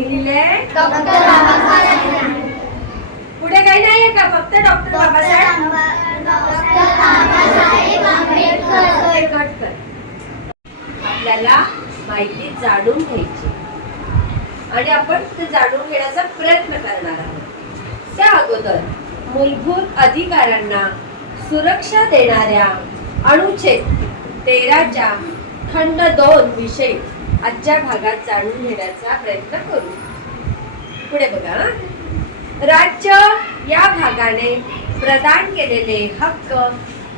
कोणी लिहिले? डॉक्टर बाबासाहेब. पुढे काही नाहीये का? फक्त डॉक्टर बाबासाहेब आंबेडकर. ते कट कर. आपल्याला माहिती जाणून घ्यायची आणि आपण ते जाणून घेण्याचा प्रयत्न करणार आहोत. त्या अगोदर मूलभूत अधिकारांना सुरक्षा देणाऱ्या अनुच्छेद 13च्या खंड 2 विषयी आजच्या भागात जाणून घेण्याचा प्रयत्न करू. पुढे बघा. राज्य या भागाने प्रदान केलेले हक्क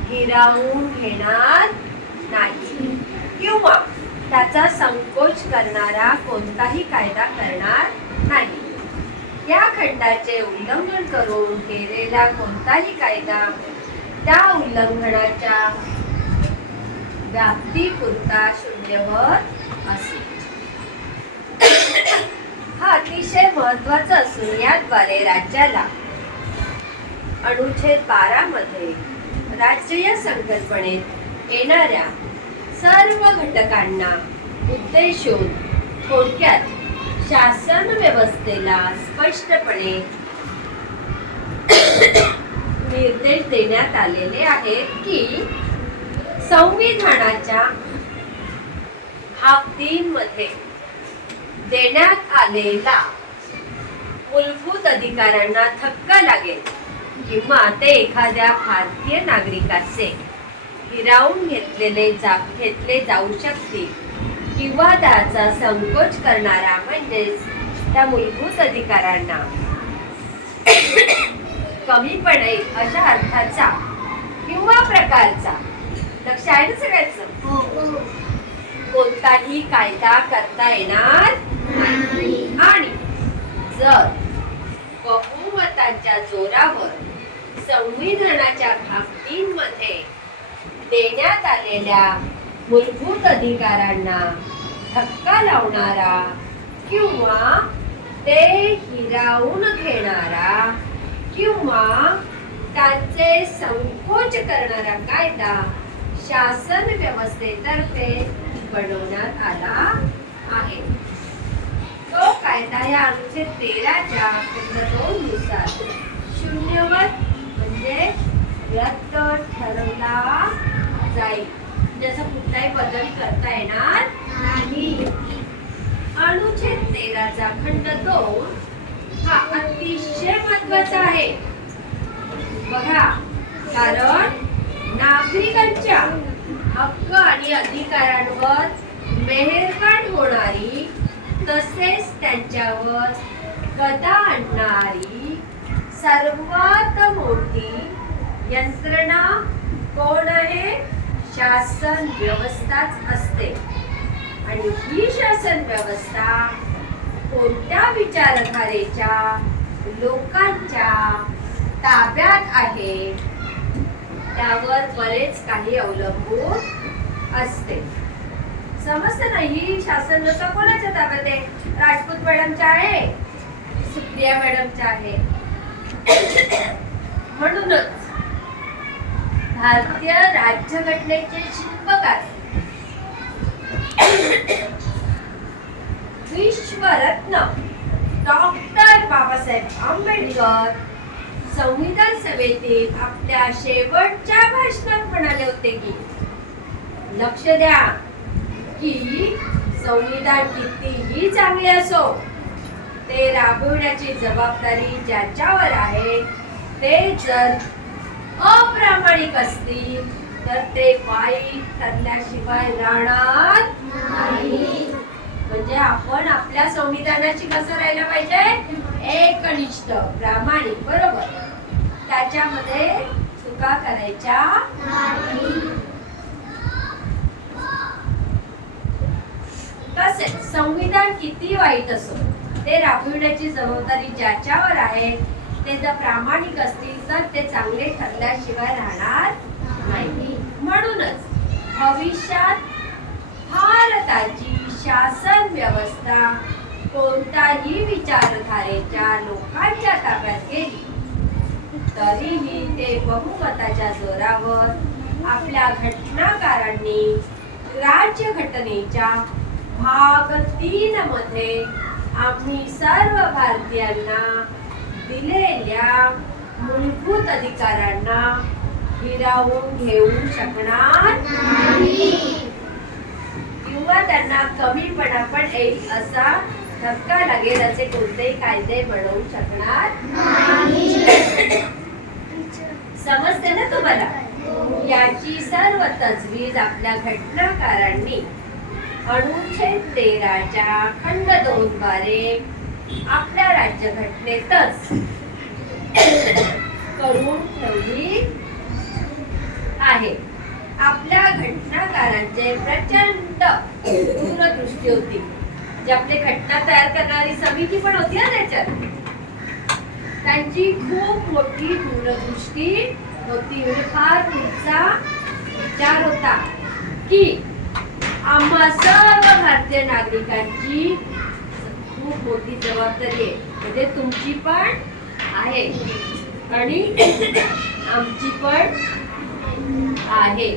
हिरावून घेणार नाही किंवा त्याचा संकोच करणारा कोणताही कायदा करणार नाही. या खंडाचे उल्लंघन करून केलेला कोणताही कायदा त्या उल्लंघनाच्या व्याप्तीपुरता शून्यवत असेल. हा अतिशय महत्वाचा असून याद्वारे राज्याला अनुच्छेद 12 मध्ये राज्य या संकल्पनेत येणाऱ्या सर्व घटकांना उद्देशून थोडक्यात शासन व्यवस्थेला स्पष्टपणे निर्देश देण्यात आलेले आहेत की संविधानाच्या भाग 3 मध्ये देण्यात आलेला मूलभूत अधिकारांना धक्का लागेल किंवा ते एखाद्या भारतीय नागरिकाचे हिरावून घेतले जाऊ शकतील किंवा त्याचा संकोच करणारा म्हणजेच त्या मूलभूत अधिकारांना कमी पडेल अशा अर्थाचा किंवा प्रकारचा, लक्ष आहे ना सगळ्यांचं, कोणताही कायदा करता येणार नाही. आणि जर बहुमताच्या जोरावर संविधानाच्या भाग 3 मध्ये देण्यात आलेल्या मूलभूत अधिकारांना धक्का लावणारा किंवा ते हिरावून घेणारा किंवा त्यांचे संकोच करणारा कायदा शासन व्यवस्थेतर्फे बनवण्यात आला आहे. तो कायदा या अनुच्छेद 13च्या खंड 2 नुसार शून्यवत म्हणजे रद्द ठरवला जाईल. जसं कुठलाही बदल करता येणार नाही. अनुच्छेद 13चा खंड 2 हा अतिशय महत्वाचा आहे बघा, कारण नागरिकांच्या हक्क आणि अधिकारांवर मेहरबान होणारी तसेच त्यांच्यावर गदा आणणारी सर्वात मोठी यंत्रणा कोण आहे? शासन व्यवस्थाच असते. आणि ही शासन व्यवस्था कोणत्या विचारधारेच्या लोकांच्या ताब्यात आहे त्यावर बरेच काही अवलंबून असते. समजतं ना? ही शासन व्यवस्था कोणाच्या ताब्यात आहे? राजपूत मॅडमच्या आहे, सुप्रिया मॅडमच्या आहे. म्हणूनच भारतीय राज्यघटनेचे शिल्पकार विश्वरत्न डॉक्टर बाबासाहेब आंबेडकर संविधान सभेतील आपल्या शेवटच्या भाषणात म्हणाले होते की लक्ष द्या की संविधान कितीही चांगले असो ते राबवण्याची जबाबदारी ज्याच्यावर आहे. ते जर अप्रामाणिक असतील तर ते वाईट ठरल्याशिवाय राहणार नाही. म्हणजे आपण आपल्या संविधानाशी कसं राहिलं पाहिजे? एकनिष्ठ, प्रामाणिक, बरोबर. त्याच्यामध्ये चुका करायच्या नाही. तसेच संविधान किती वाईट असो ते राबविण्याची जबाबदारी ज्याच्यावर आहे. ते जर प्रामाणिक असतील तर ते चांगले ठरल्याशिवाय राहणार नाही. म्हणूनच भविष्यात भारताची शासन व्यवस्था कोणत्याही विचारधारेच्या लोकांच्या ताब्यात गेली तरीही ते बहुमताच्या जोरावर आपल्या घटनाकारांनी राज्यघटनेच्या भाग 3 मध्ये आम्ही सर्व भारतीयांना दिलेल्या मूलभूत अधिकारांना हिरावून घेऊ शकणार किंवा त्यांना कमीपणा पण येईल असा धक्का लागेल असे कोणतेही कायदे बनवू शकणार समजते ना तुम्हाला? याची सर्व तजवीज आपल्या घटनाकारांनी अनुच्छेद 13 खंड 2 द्वारे आपल्या राज्यघटनेतच करून ठेवली आहे. आपल्या घटनाकारांचे प्रचंड दूरदृष्टी होती. जे आपले घटना तयार करणारी समिती पण होती ना त्याच्यात, त्यांची खूप मोठी दूरदृष्टी होती. म्हणजे फार पुढचा विचार होता की आम्हा सर्व भारतीय नागरिकांची खूप मोठी जबाबदारी आहे. म्हणजे तुमची पण आहे आणि आमची पण आहे.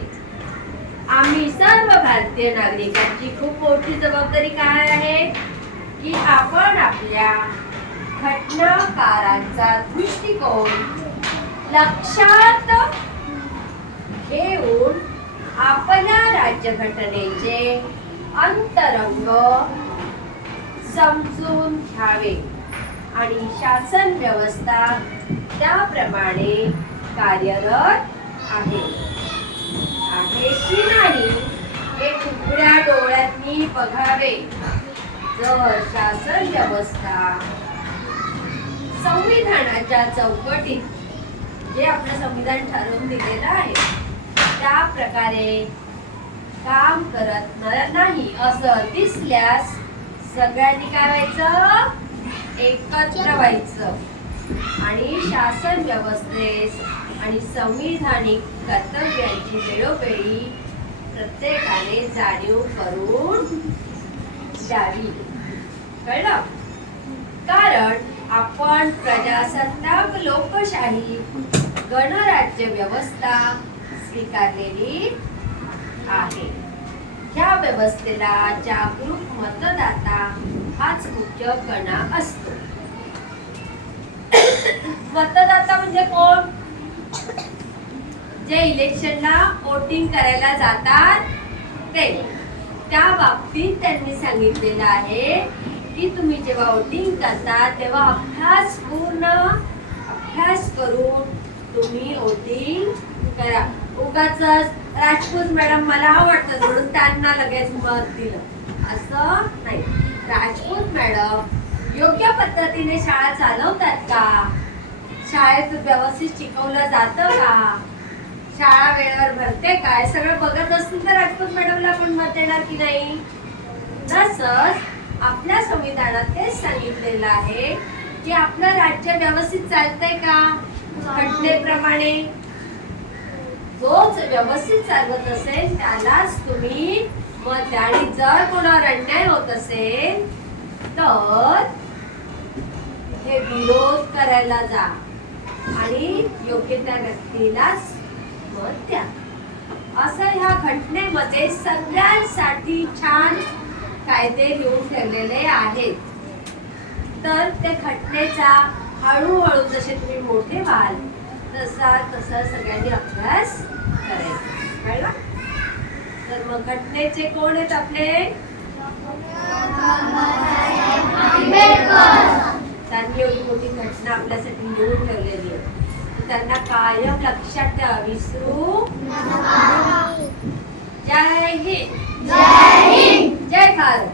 आम्ही सर्व भारतीय नागरिकांची खूप मोठी जबाबदारी काय आहे की आपण आपल्या घटनाकारांचा दृष्टिकोन लक्षात घेऊन आपल्या राज्यघटनेचे अंतरंग समजून घ्यावे आणि शासन व्यवस्था त्याप्रमाणे कार्यरत आहे की नाही हे उघड्या डोळ्यांनी बघावे. जर शासन व्यवस्था संविधानाच्या चौकटीत जे आपलं संविधान ठरवून दिलेलं आहे त्या प्रकारे काम करत नाही असं दिसल्यास सगळ्यांनी काय व्हायचं? एकत्र व्हायचं आणि शासन व्यवस्थेस आणि संविधानिक कर्तव्यांची वेळोवेळी प्रत्येकाने जाणीव करून द्यावी. कळलं? कारण आपण प्रजासत्ताक लोकशाही गणराज्य व्यवस्था स्वीकारलेली आहे. ह्या व्यवस्थेला जागरूक मतदाता हाच मुख्य कणा असतो. मतदाता म्हणजे कोण? जे इलेक्शनला वोटिंग करायला जातात ते. त्या बाबतीत त्यांनी सांगितलेलं आहे की तुम्ही जेव्हा वोटिंग करता तेव्हा अभ्यास करून तुम्ही वोटिंग करा. उगाचच राजपूत मॅडम मला आवडतात म्हणून त्यांना लगेच मत दिलं असं नाही. राजपूत मॅडम योग्य पद्धतीने शाळा चालवतात का? शाळेत व्यवस्थित शिकवलं जातं का? शाळा वेळेवर भरते काय? सगळं बघत असतील तर राजपूत मॅडमला आपण मत देणार की नाही? तसंच आपल्या संविधानात तेच सांगितलेलं आहे की आपलं राज्य व्यवस्थित चालतंय का? घटनेप्रमाणे जोच व्यवस्थित चालवत असेल त्यालाच तुम्ही मत द्या. आणि जर कोणावर अन्याय होत असेल तर हे विरोध करायला जा आणि योग्य त्या व्यक्तीलाच मत द्या. असं ह्या घटनेमध्ये सगळ्यांसाठी छान कायदे लिहून ठेवलेले आहेत. तर त्या घटनेचा हळूहळू जसे तुम्ही मोठे व्हाल तसा सगळ्यांनी अभ्यास करायचा. कळलं? तर मग घटनेचे कोण आहेत आपले? त्यांनी एवढी मोठी घटना आपल्यासाठी लिहून ठेवलेली आहे. त्यांना कायम लक्षात ठेवा, विसरू नका. जय हिंद. जय भारत.